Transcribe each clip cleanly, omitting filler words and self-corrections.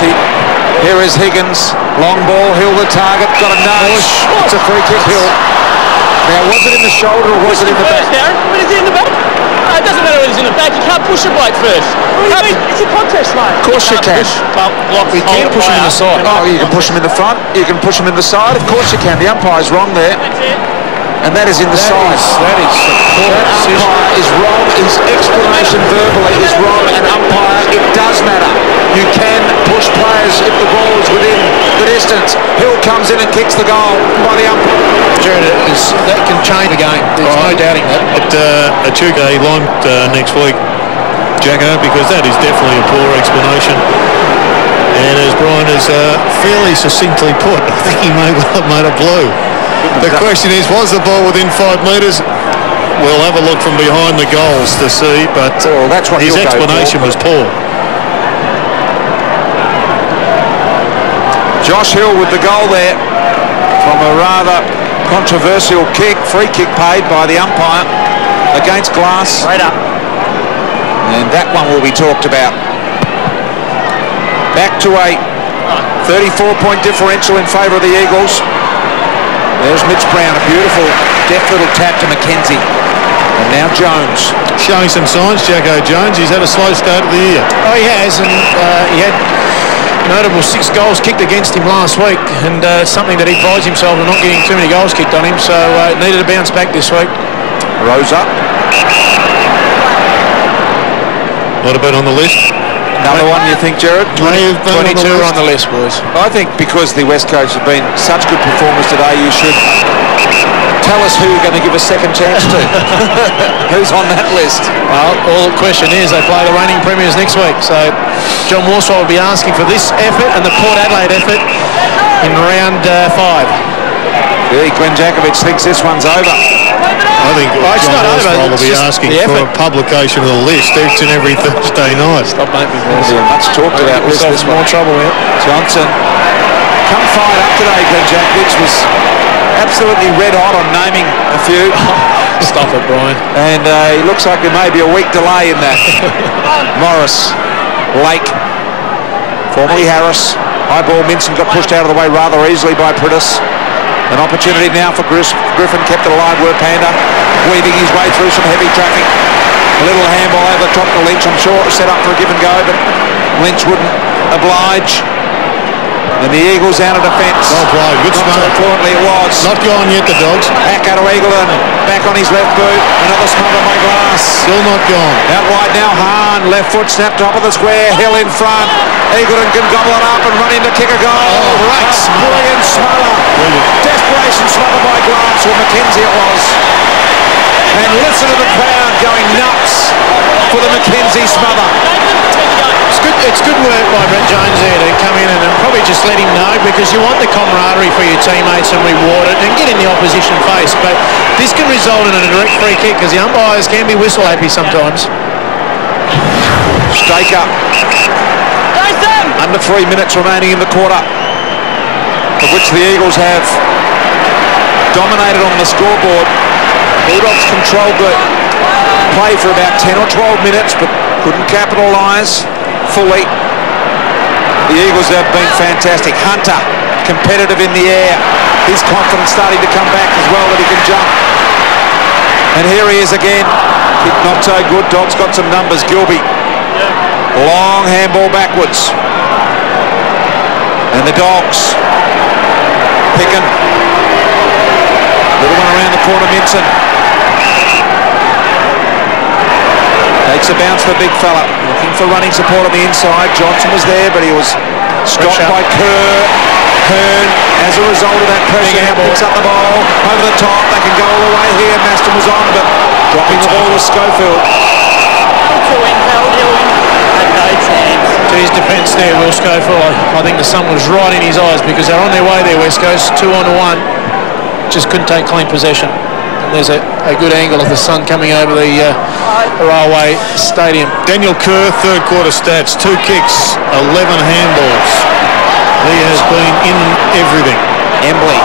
mercy. Here is Higgins. Long ball, Hill the target, got a nudge. It's a free kick, Hill. Now, was it in the shoulder or was it in the back? But is it in the back? It doesn't matter when it's in the back. You can't push a bloke first. What do you mean? It's a contest, mate. Of course you can. You can push him in the side. Oh, you can push him in the front. You can push him in the side. Of course you can. The umpire's wrong there. That's it. And that is in the side. That umpire is wrong. His explanation verbally is wrong. And umpire, it does matter. You can push players if the ball is within the distance. Hill comes in and kicks the goal by the umpire. Jared, that can change the game. There's no doubting that. Achuka lined next week, Jacko, because that is definitely a poor explanation. And as Brian has fairly succinctly put, I think he may well have made a blue. The question is, was the ball within 5 metres? We'll have a look from behind the goals to see, but that's what his explanation was poor. Josh Hill with the goal there from a rather controversial kick, free kick paid by the umpire against Glass. Right up. And that one will be talked about. Back to a 34-point differential in favour of the Eagles. There's Mitch Brown, a beautiful, deft little tap to McKenzie. And now Jones. Showing some signs, Jacko Jones. He's had a slow start of the year. Oh, he has, and he had notable 6 goals kicked against him last week, and something that he prides himself on not getting too many goals kicked on him, so needed to bounce back this week. Rose up. What about on the list? Another one, you think, Jared? 22 are on the list, boys. I think because the West Coast have been such good performers today, you should tell us who you're going to give a second chance to. Who's on that list? Well, all the question is, they play the reigning premiers next week, so John Warshaw will be asking for this effort and the Port Adelaide effort in round 5. Yeah, Glenn Jakovich thinks this one's over. I think it's John not over. Oswald will be asking for a publication of the list each and every Thursday night. Stop making me Much talked about list. This more trouble here. Johnson, come fired up today. Glenn Jakovich was absolutely red hot on naming a few. Stop it, Brian. And he looks like there may be a week delay in that. Morris, Lake, formerly Harris. High ball, Minson got pushed out of the way rather easily by Prittis. An opportunity now for Griffin, kept it alive, Panda, weaving his way through some heavy traffic. A little handball over the top to Lynch. I'm sure it was set up for a give and go, but Lynch wouldn't oblige. And the Eagles out of defence. Well played, good Not smother. so fluently it was. Not gone yet, the Dogs. Back out of Eagleton, back on his left boot. Another smother by Glass. Still not gone. Out wide now, Hahn, left foot snap, top of the square, Hill in front. Eagleton can gobble it up and run in to kick a goal. Oh, right. Brilliant smother. Brilliant. Desperation smother by Glass, or McKenzie it was. And listen to the crowd going nuts for the McKenzie smother. It's good work by Brett Jones there to come in and probably just let him know, because you want the camaraderie for your teammates and reward it and get in the opposition face. But this can result in a direct free kick, because the umpires can be whistle happy sometimes. Staker. Under 3 minutes remaining in the quarter, of which the Eagles have dominated on the scoreboard. Bulldogs controlled the play for about 10 or 12 minutes, but couldn't capitalise fully. The Eagles have been fantastic. Hunter, competitive in the air. His confidence starting to come back as well, that he can jump. And here he is again. Kick not so good. Dogs got some numbers. Gilby. Long handball backwards. And the Dogs. Picking. Little one around the corner, Minson. Takes a bounce for the big fella. Looking for running support on the inside. Johnson was there, but he was stopped by Kerr. Hearn, as a result of that pressure, picks up the ball over the top. They can go all the way here. Maston was on, but dropping the ball was Schofield. To his defence there, Will Schofield, I think the sun was right in his eyes, because they're on their way there, West Coast, 2-on-1. Just couldn't take clean possession. And there's a good angle of the sun coming over the Railway Stadium. Daniel Kerr, third quarter stats, 2 kicks, 11 handballs. He has been in everything. Embley.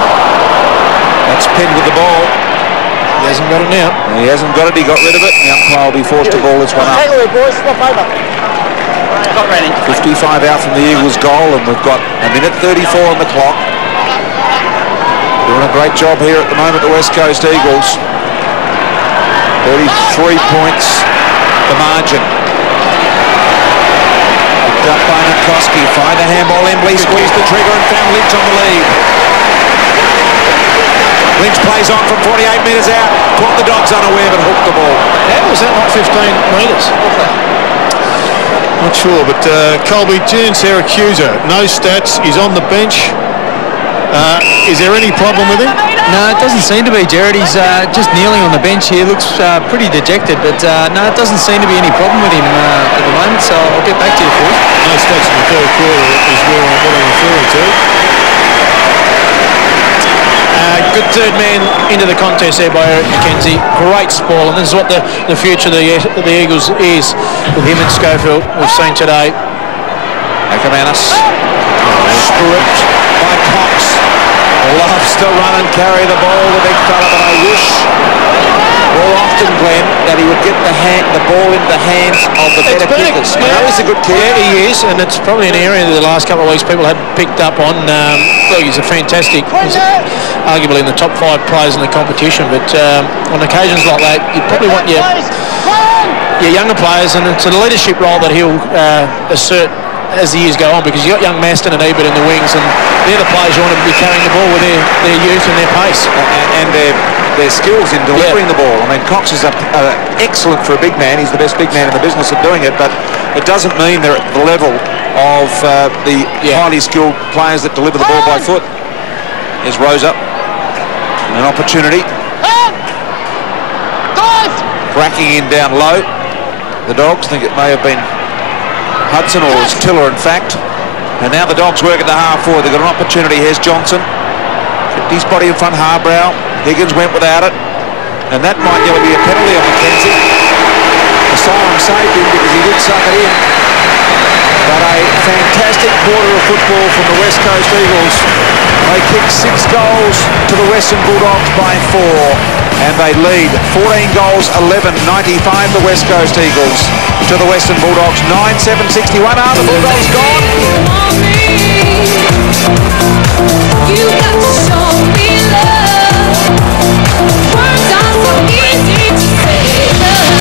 That's pinned with the ball. He hasn't got it now. He hasn't got it, he got rid of it. The umpire will be forced to ball this one up. Got ready. 55 out from the Eagles' goal, and we've got a minute 34 on the clock. Doing a great job here at the moment, the West Coast Eagles. 33 points, the margin. Picked up by Nikoski, find the handball, Embley squeezed the trigger and found Lynch on the lead. Lynch plays on from 48 metres out, caught the Dogs unaware but hooked the ball. How was that not 15 metres? Not sure, but Colby, Jan Syracuse, no stats, he's on the bench. Is there any problem with him? No, it doesn't seem to be, Jared. He's just kneeling on the bench here. Looks pretty dejected, but no, it doesn't seem to be any problem with him at the moment, so I'll get back to you, Phil. No stats in the third quarter is what I'm referring to. Good third man into the contest there by Eric McKenzie. Great spoil, and this is what the future of the Eagles is with him and Schofield. We've seen today. Ackermanis stripped by Cox. Loves to run and carry the ball, the big fella, but I wish more often, Glenn, that he would get the ball into the hands of the better kickers. I know he's a good kicker. Yeah, he is, and it's probably an area that the last couple of weeks people had picked up on. Look, he's a fantastic, he's arguably in the top 5 players in the competition, but on occasions like that, you probably want your younger players, and it's a leadership role that he'll assert as the years go on, because you've got young Maston and Ebert in the wings, and they're the players you want to be carrying the ball with their youth and their pace. And their skills in delivering the ball. I mean, Cox is excellent for a big man. He's the best big man in the business of doing it, but it doesn't mean they're at the level of the highly skilled players that deliver the ball by foot. Here's Rosa. An opportunity. Cracking in down low. The Dogs think it may have been Hudson, or it's Tiller in fact. And now the Dogs work at the half forward. They've got an opportunity. Here's Johnson. Kept his body in front, Harbrow. Higgins went without it. And that might nearly be a penalty on McKenzie. The siren saved him because he did suck it in. But a fantastic quarter of football from the West Coast Eagles. They kicked 6 goals to the Western Bulldogs by 4. And they lead 14 goals, 11, 95 the West Coast Eagles to the Western Bulldogs, 9-7-61 are the Bulldogs goals.